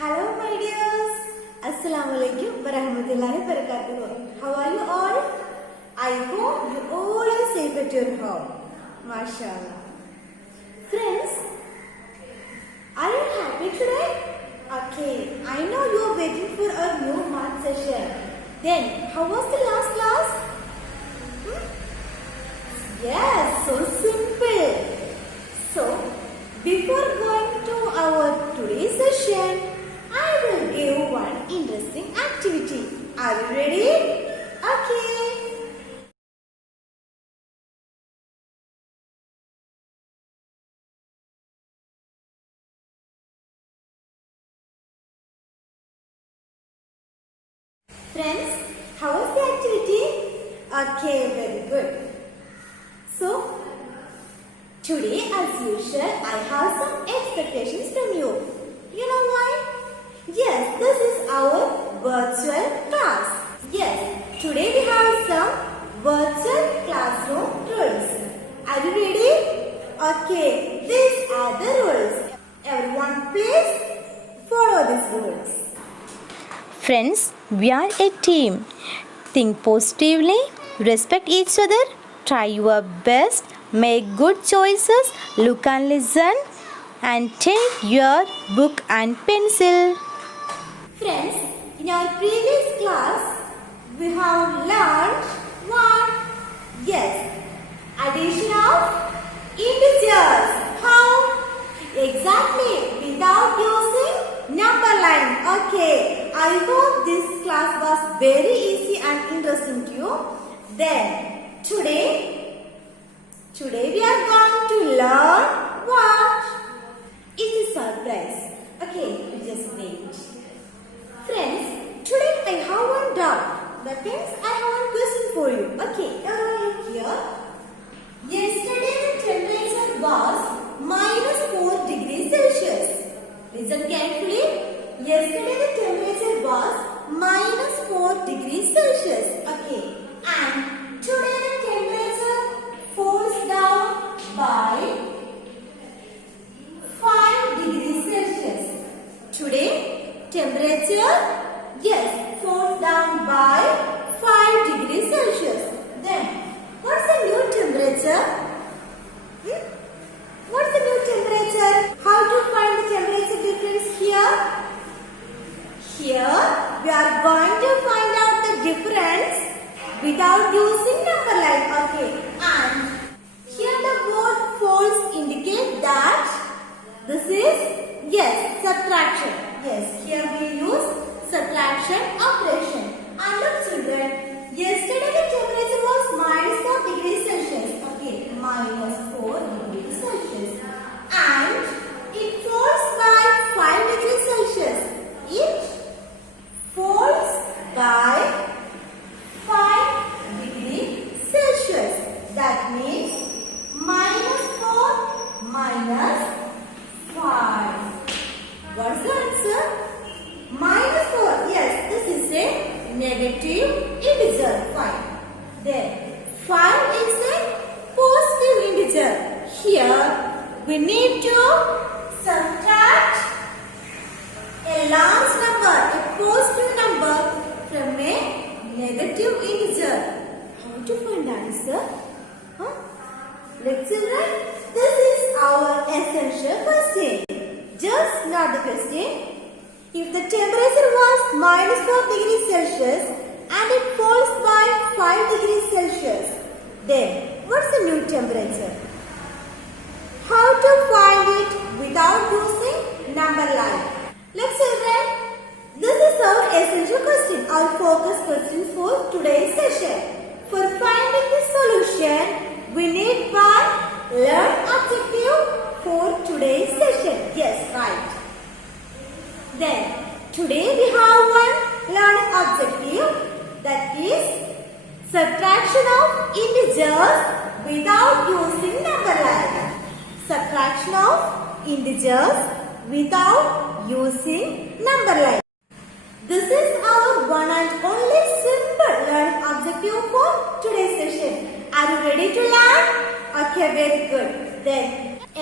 Hello my dears. Assalamualaikum warahmatullahi wabarakatuh. How are you all? I hope you all are safe at your home. MashaAllah. Friends, are you happy today? Okay, I know you are waiting for a new math session. Then, how was the last class? Yes, so simple. So, before going to our today's session, I will give one interesting activity. Are you ready? Okay. Friends, how was the activity? Okay, very good. So, today as usual, I have some expectations from you. You know why? Yes, this is our virtual class. Yes, today we have some virtual classroom rules. Are you ready? Okay, these are the rules. Everyone please follow these rules. Friends, we are a team. Think positively, respect each other, try your best, make good choices, look and listen, and take your book and pencil. Friends, in our previous class, we have learned what? Yes, addition of integers. How? Exactly, without using number line. Okay, I hope this class was very easy and interesting to you. Then, today we are going to learn what? It's a surprise. Okay, just wait. Friends, today I have one doubt. That means I have one question for you. Okay, look here. Yesterday the temperature was -4 degrees Celsius. Listen carefully. Yesterday the temperature was -4 degrees Celsius. Okay, and today the temperature falls down by 5 degrees Celsius. Today temperature, yes, falls down by 5 degrees Celsius. Then, what's the new temperature? What's the new temperature? How to find the temperature difference here? Here, we are going to find out the difference without using number line. Okay, and here the word false indicate that this is, yes, subtraction. Yes, here we use subtraction operation. And look children, yesterday the temperature was -4 degrees Celsius. Okay, -4 degrees Celsius. And it falls by 5 degrees Celsius. It falls by 5 degrees Celsius. That means -4 minus 5. What's the answer? -4. Yes, this is a negative integer. 5. Then 5 is a positive integer. Here we need to subtract a large number, a positive number from a negative integer. How to find the answer? Let's children, this is our essential question. Just note the question. If the temperature was -4 degrees Celsius and it falls by 5 degrees Celsius, then what's the new temperature? How to find it without using number line? Let's children, this is our essential question, our focus question for today's session. For finding the solution, we need one learn objective for today's session. Yes, right. Then, today we have one learning objective, that is subtraction of integers without using number line. Subtraction of integers without using number line. This is our one and only simple learning objective for today's session. Are you ready to learn? Okay, very good. Then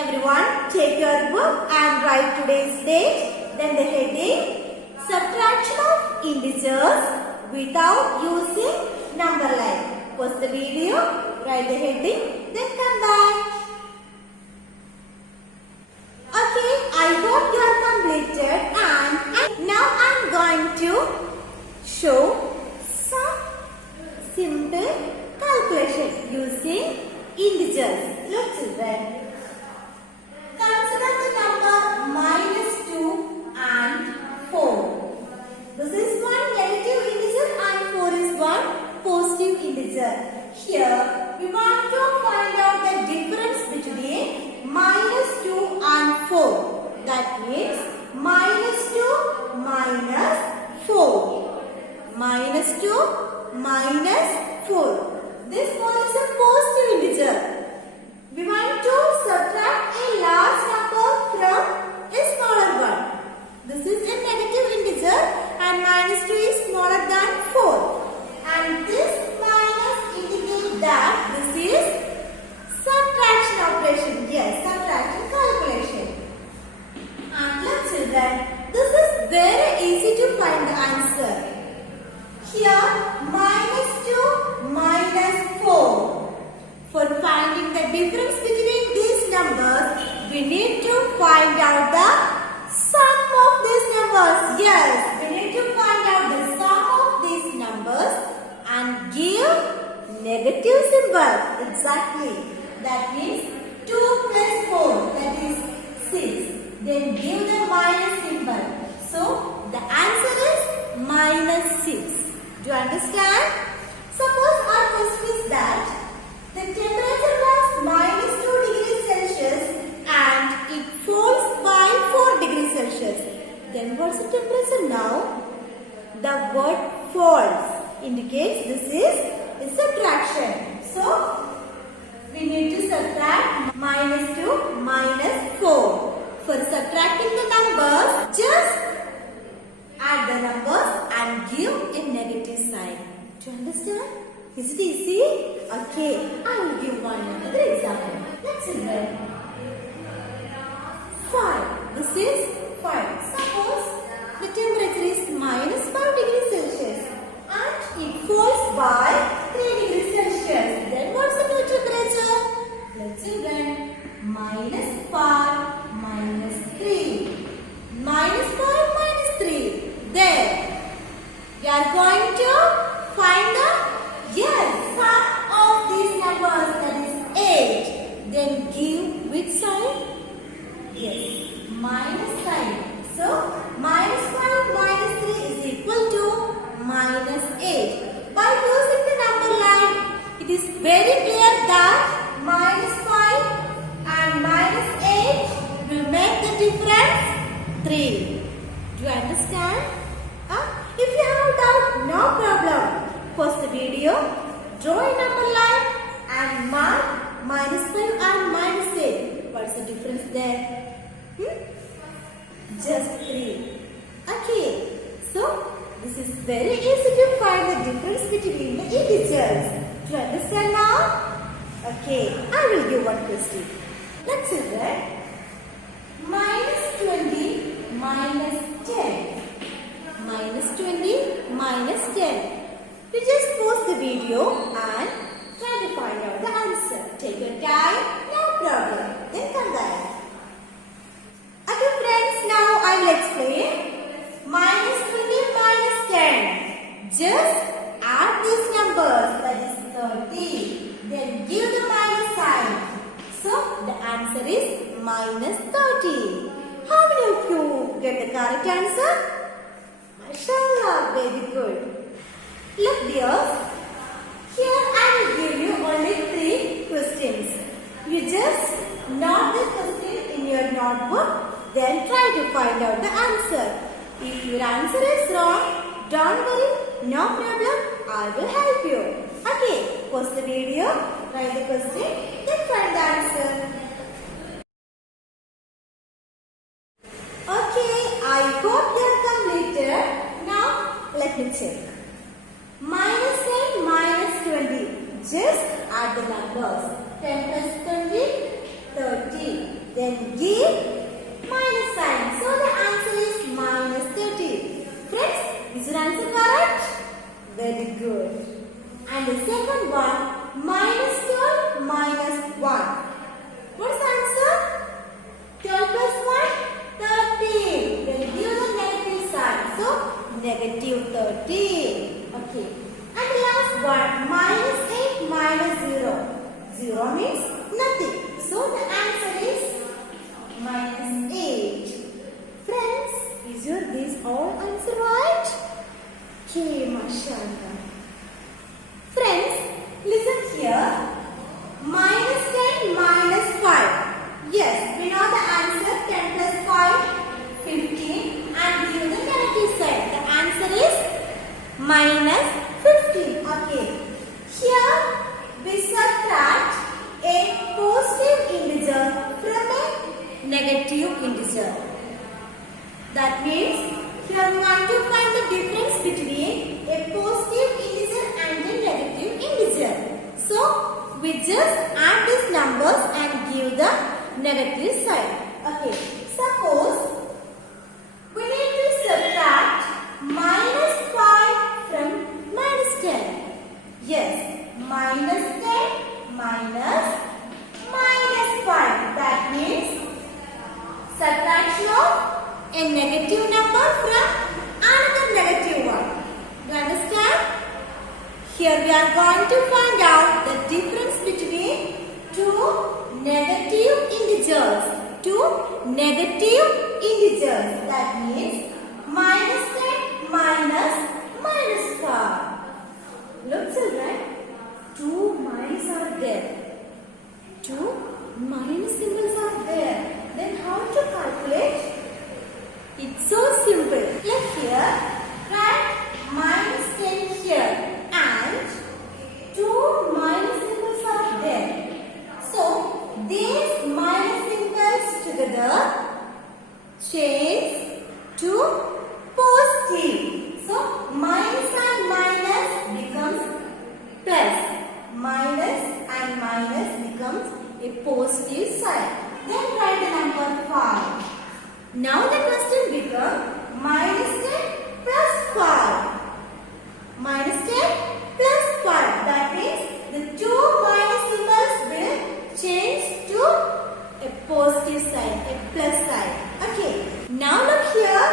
everyone take your book and write today's date, Then the heading, subtraction of integers without using number line. Pause the video, write the heading, then come back. Okay, I hope you are completed and now I am going to show some simple calculation using integers. Look children. Consider the number -2 and 4. This is one negative integer and 4 is one positive integer. Here we want to find out the difference between -2 and 4. That means -2 minus 4. -2 minus 4. This one is a positive integer. We want to subtract a large number from a smaller one. This is a negative integer and -2 is smaller than 4. And this minus indicates that this is subtraction operation. Yes, subtraction calculation. And look children, this is very easy to find the answer. Here -2 minus 4. For finding the difference between these numbers, we need to find out the sum of these numbers. Yes, we need to find out the sum of these numbers and give negative symbol. Exactly. That means 2 plus 4, that is 6. Then give the minus symbol. So, the answer is -6. Do you understand? Suppose our question is that the temperature was -2 degrees Celsius and it falls by 4 degrees Celsius. Then what's the temperature now? The word falls indicates this is a subtraction. So, we need to subtract -2 minus 4. For subtracting the numbers, just add the numbers and give a negative sign. Do you understand? Is it easy? Okay, I will give one another example. Let's learn. 5. This is 5. Suppose the temperature is -5 degrees Celsius and it falls by 3 degrees Celsius. Then what's the new temperature? Let's learn. -5 minus 3. -5 minus 3. There. We are going to find the sum of these numbers, that is 8. Then give which sign? Yes, minus sign. So, -5 minus 3 is equal to -8. By using the number line, it is very clear that -5 and -8 will make the difference 3. Do you understand? If you have doubt, no problem. Pause the video, draw a number line and mark -5 and -8. What's the difference there? Just 3. Okay. So, this is very easy to find the difference between the integers. Do you understand now? Okay. I will give one question. Let's see that. -20 minus 10. -20 minus 10. You just pause the video and try to find out the answer. Take your time, no problem. Then come back. Okay friends, now I will explain. -20 minus 10. Just add these numbers, that is 30. Then give the minus sign. So the answer is -30. How many of you get the correct answer? Mashallah, very good. Look dears, here I will give you only 3 questions. You just note the question in your notebook, then try to find out the answer. If your answer is wrong, don't worry, no problem, I will help you. Okay, pause the video, write the question, then find the answer. Okay, I hope you have completed. Now, let me check. -10 minus 20. Just add the numbers. 10 plus 20, 30. Then give minus sign. So the answer is Is your answer correct? Very good. And the second one, minus 12 minus 1. What's the answer? 12 plus 1, 13. Then give the negative sign. So, negative 13. Okay. And the last one, minus 8 minus 0. 0 means nothing. So, the answer is minus 8. Friends, is your these all answer right? Okay, mashallah. Friends, listen here. Minus 10 minus 5. Yes, we know the answer 10 plus 5, 15 and give the negative sign. The answer is minus 15. Okay. Here we subtract a positive integer from a negative integer. That means here we want to find the difference between a positive integer and a negative integer. So we just add these numbers and give the negative sign. Okay. Suppose we need to subtract minus 5 from minus 10. Yes, minus 10 minus 5. That means subtraction of a negative number from another negative one. Do you understand? Here we are going to find out the difference between two negative integers. That means minus 10 minus 5. Look children, two minus are there. Two minus symbols are there. Then how to calculate? It's so simple. Look here, write minus 10 here and two minus symbols are there. So, these minus symbols together change to positive. So, minus and minus becomes plus. Minus and minus becomes a positive sign. Then write the number 5. Now the question becomes minus 10 plus 5. Minus 10 plus 5. That means the two minus symbols will change to a positive sign, a plus sign. Okay. Now look here.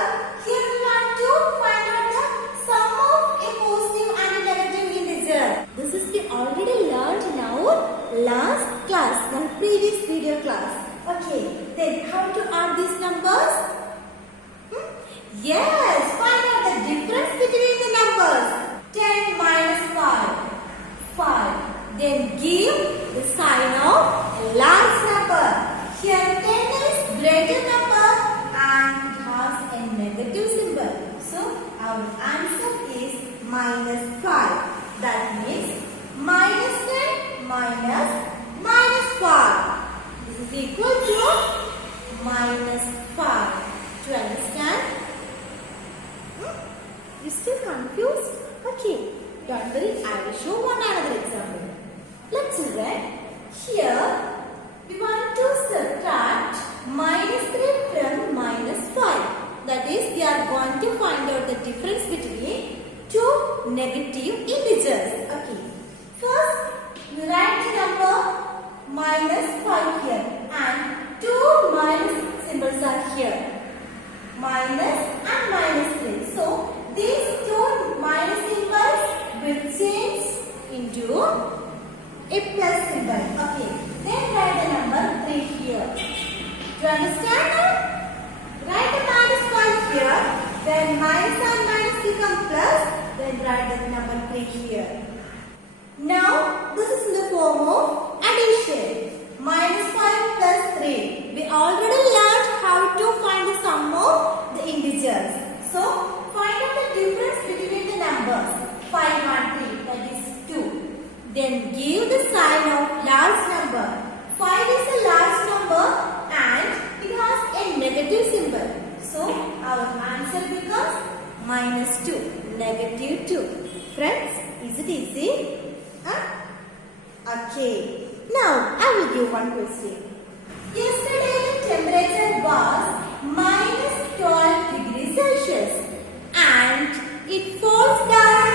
Here we want to find out the sum of a positive and a negative integer. This is we already learned in our last class, the previous video class. Okay, then how to add these numbers? Yes, find out the difference between the numbers. 10 minus 5. 5. Then give the sign of a large number. Here 10 is greater number and has a negative symbol. So our answer is minus 5. That means minus 10 minus 5. This is equal to minus 5. Do you understand? You still confused? Okay. Don't worry, I will show one another example. Let's children, here we want to subtract minus 3 from minus 5. That is, we are going to find out the difference between two negative integers. Okay. First, we write the number minus 5 here and two minus symbols are here. Minus and minus 3. So, these two minus symbols will change into a plus symbol. Okay. Then write the number 3 here. Do you understand now? Write the minus 5 here. Then minus and minus become plus. Then write the number 3 here. Now, this is in the form of addition. Minus 5 plus 3. We already learned how to find the sum of the integers. So, find out the difference between the numbers. 5 and 3, that is 2. Then give the sign of large number. 5 is a large number and it has a negative symbol. So, our answer becomes minus 2, negative 2. Friends, is it easy? Okay. Now, I will give one question. Yesterday, the temperature was minus 12 degrees Celsius and falls down.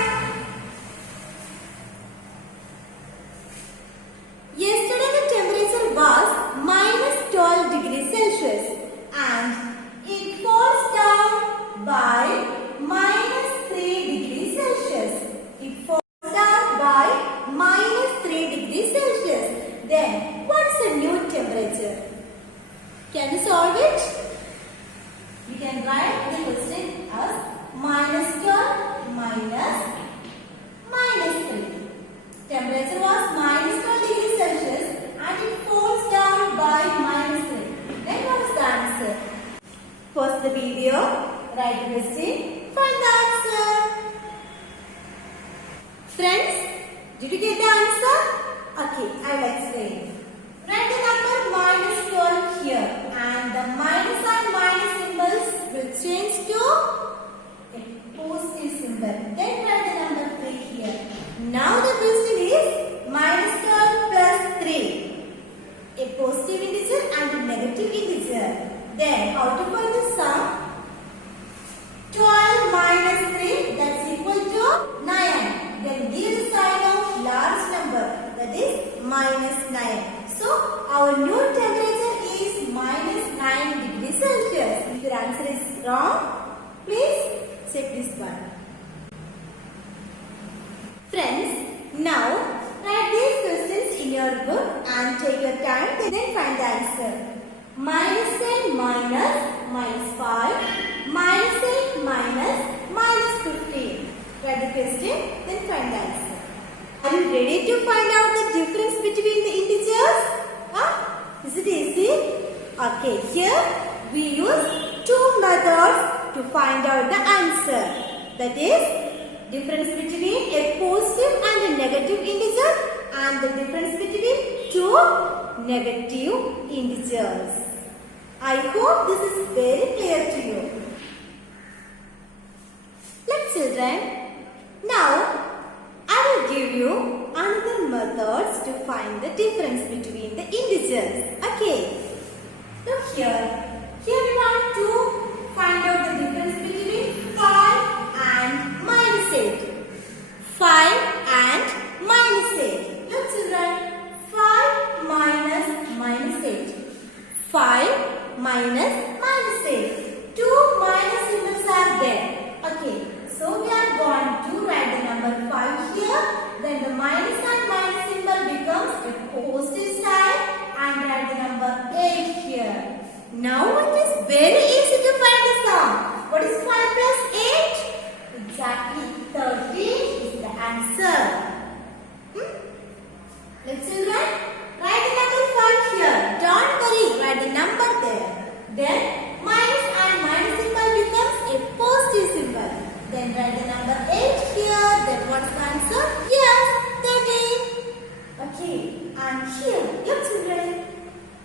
Yesterday the temperature was -12 degrees Celsius and it falls down by -3 degrees Celsius. It falls down by -3 degrees Celsius. Then what's the new temperature? Can you solve it? We can write the question as -12 -3. Temperature was -12 degrees Celsius and it falls down by -3. Then what is the answer? Pause the video, write the question, find the answer. Friends, did you get the answer? Okay, I will explain. Write the number -12 here and the minus and minus symbols will change to a positive symbol. Then write the number 3 here. Now the question is -12 plus 3. A positive integer and a negative integer. Then how to find the sum? 12 minus 3, that's equal to 9. Then give the sign of large number, that is -9. So our new temperature is -9 degrees Celsius. If your answer is wrong, please check this one. Friends, now write these questions in your book and take your time, then find the answer. -10 minus -5, -8 minus -15. Write the question, then find the answer. Are you ready to find out the difference between the integers? Is it easy? Okay, here we use two methods to find out the answer. That is, difference between a positive and a negative integer and the difference between two negative integers. I hope this is very clear to you. Let's children, now I will give you another methods to find the difference between the integers. Okay. Look here. Here we want to find out the difference between 5 and -8. 5 and -8. Look children. 5 minus -8. 5 minus -8. Two minus symbols are there. Okay. So we are going to write the number 5 here. Then the minus and minus symbol becomes a positive sign and write the number 8 here. Now it is very easy to find the sum. What is 5 plus 8? Exactly 13 is the answer. Let's children, write the number 5 here. Don't worry, write the number there. Then minus and minus symbol becomes a positive symbol. Then write the number 8 here. Then what's the answer? Yes, 13. Okay, and here, look children.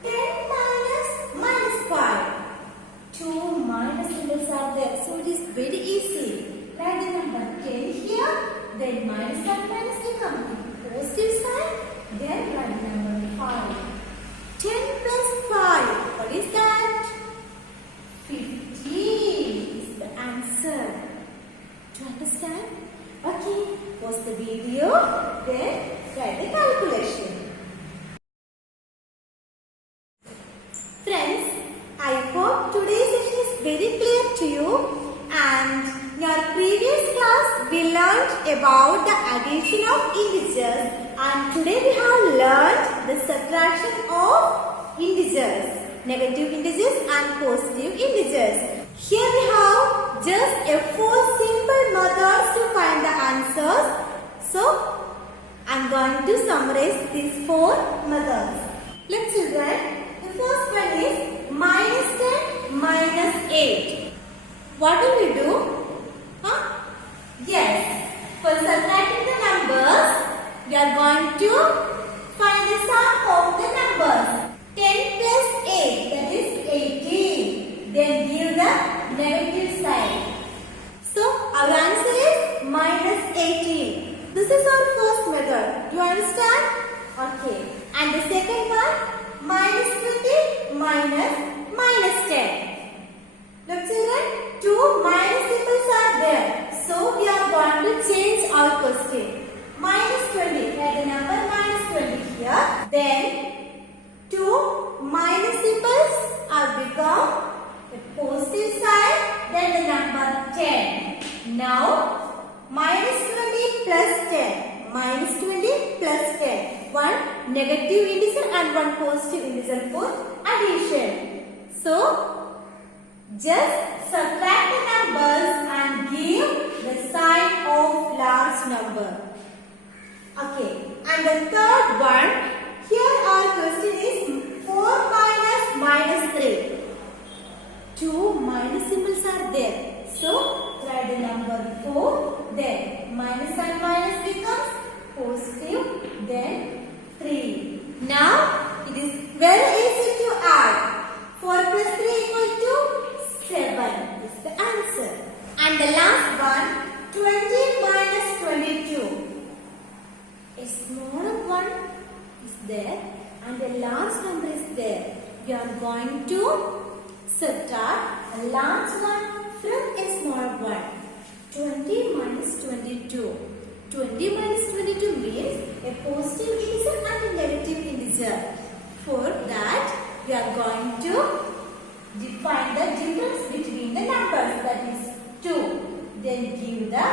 10 minus -5. Two minus symbols are there. So it is very easy. Write the number 10 here. Then minus and minus become a positive sign. Then write the number 5. 10 plus 5. What is that? 15 is the answer. Do you understand? Okay, pause the video, then try the calculation. Friends, I hope today's session is very clear to you, and in our previous class we learned about the addition of integers, and today we have learned the subtraction of integers, negative integers and positive integers. Here we have just a 4 simple methods to find the answers. So, I am going to summarize these 4 methods. Let's children, the first one is -10 minus 8. What will we do? Yes, for subtracting the numbers, we are going to find the sum of the numbers. 10 plus 8, that is 18. Then give the negative sign. So our answer is -18. This is our first method. Do you understand? Okay. And the second one, -20 minus -10. Look children, two minus symbols are there. So we are going plus 10. Minus 20 plus 10. One negative integer and one positive integer for addition. So, just subtract the numbers and give the sign of large number. Okay, and the third one, here our question is 4 minus minus 3. Two minus symbols are there. So, write the number 4, then minus and minus becomes positive, then 3. Now, it is very easy to add. 4 plus 3 equal to 7 is the answer. And the last one, 20 minus 22. A smaller one is there and the large number is there. We are going to subtract a large one from a small one. 20 minus 22. 20 minus 22 means a positive integer and a negative integer. For that, we are going to define the difference between the numbers, that is 2. Then give the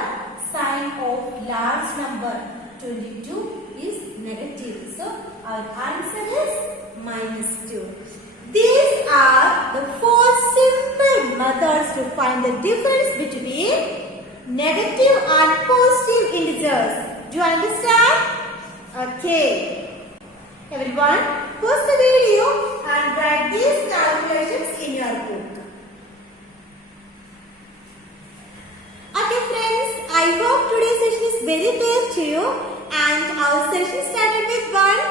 sign of large number. 22 is negative. So, our answer is minus 2. These are the 4 simple methods to find the difference between negative and positive integers. Do you understand? Okay. Everyone, pause the video and write these calculations in your book. Okay friends, I hope today's session is very clear to you and our session started with one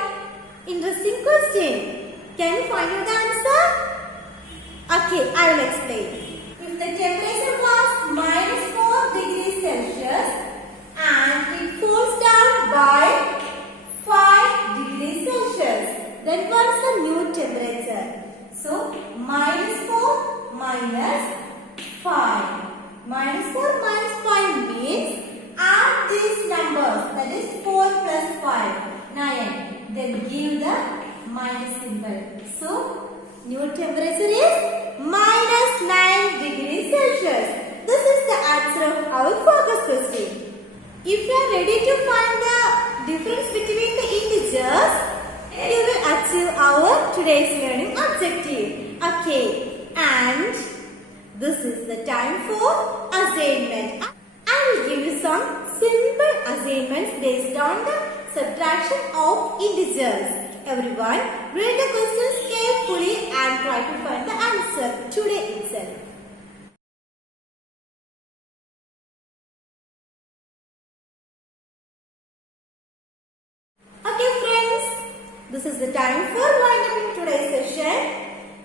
interesting question. Can you find out the answer? Okay, I will explain. If the temperature was minus 4 degrees Celsius and it falls down by 5 degrees Celsius, then what is the new temperature? So, minus 4 minus 5. Minus 4 minus 5 means add these numbers, that is 4 plus 5, 9. Then give the minus symbol. So, new temperature is minus 9 degrees Celsius. This is the answer of our focus question. If you are ready to find the difference between the integers, you will achieve our today's learning objective. Okay, and this is the time for assignment. I will give you some simple assignments based on the subtraction of integers. Everyone, read the questions carefully and try to find the answer today itself. Okay friends, this is the time for winding up today's session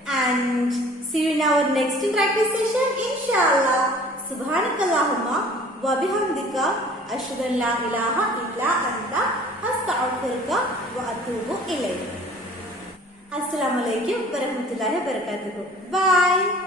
and see you in our next practice session inshallah. Subhanakallahumma wa bihamdika ashhadu an la ilaha illa anta astaghfiruka wa atubu ilayk. Assalamu alaikum wa rahmatullahi wa barakatuh. Bye.